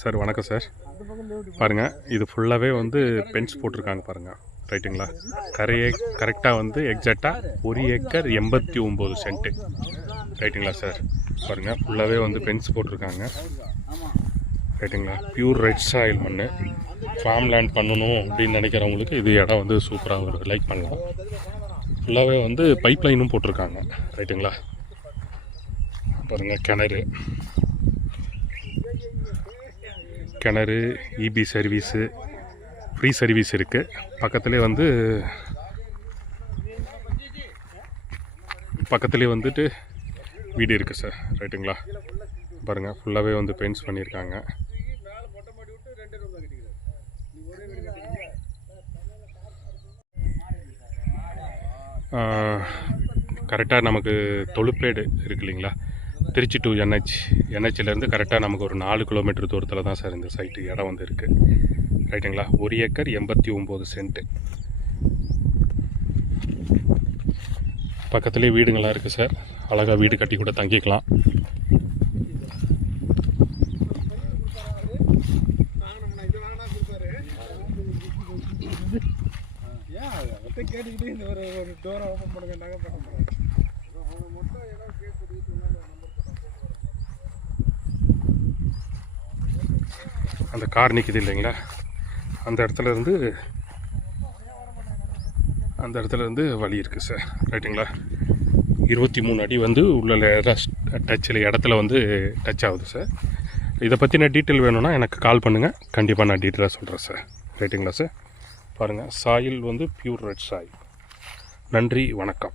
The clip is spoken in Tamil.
சார் வணக்கம் சார். பாருங்கள் இது ஃபுல்லாகவே வந்து பென்ஸ் போட்டிருக்காங்க பாருங்கள் ரைட்டுங்களா கரையே கரெக்டாக வந்து எக்ஸாக்டாக ஒரு ஏக்கர் எண்பத்தி ஒம்பது சென்ட்டு ரைட்டுங்களா சார். பாருங்கள் ஃபுல்லாகவே வந்து பென்ஸ் போட்டிருக்காங்க. ரைட்டுங்களா பியூர் ரெட் சாயில் மண் ஃபார்ம் லேண்ட் பண்ணணும் அப்படின்னு நினைக்கிறவங்களுக்கு இது இடம் வந்து சூப்பராக ஒரு லைக் பண்ணலாம். ஃபுல்லாகவே வந்து பைப் லைனும் போட்டிருக்காங்க. ரைட்டுங்களா பாருங்கள் கிணறு. கிணறு இபி சர்வீஸு ஃப்ரீ சர்வீஸ் இருக்குது பக்கத்துலேயே வந்து பக்கத்துலேயே வந்துட்டு வீடு இருக்குது சார். ரைட்டுங்களா? பாருங்கள் ஃபுல்லாகவே வந்து பெயிண்ட்ஸ் பண்ணியிருக்காங்க. கரெக்டாக நமக்கு தொழுப்பேடு இருக்கு இல்லைங்களா? திருச்சி டு என்ஹெச் என்ஹெச்லேருந்து கரெக்டாக நமக்கு ஒரு நாலு கிலோமீட்டர் தூரத்தில் தான் சார் இந்த சைட்டு இடம் வந்து இருக்குது ரைட்டுங்களா ஒரு ஏக்கர் எண்பத்தி ஒம்பது சென்ட்டு பக்கத்துலேயே வீடுங்கள்லாம் இருக்குது சார். அழகாக வீடு கட்டி கூட தங்கிக்கலாம். கேட்டுக்கிட்டு இந்த ஒரு டோரை ஓப்பன் பண்ணுங்கன்னாங்க பண்ண அந்த கார் நிற்கிது இல்லைங்களா? அந்த இடத்துல இருந்து அந்த இடத்துல இருந்து வழி இருக்குது சார் ரைட்டுங்களா இருபத்தி மூணு அடி வந்து உள்ள டச்சில் இடத்துல வந்து டச் ஆகுது சார் இதை பற்றின டீட்டெயில் வேணும்னா எனக்கு கால் பண்ணுங்கள் கண்டிப்பாக நான் டீட்டெயிலாக சொல்கிறேன் சார் ரைட்டுங்களா சார் பாருங்கள் சாயில் வந்து பியூர் ரெட் சாயில் நன்றி வணக்கம்.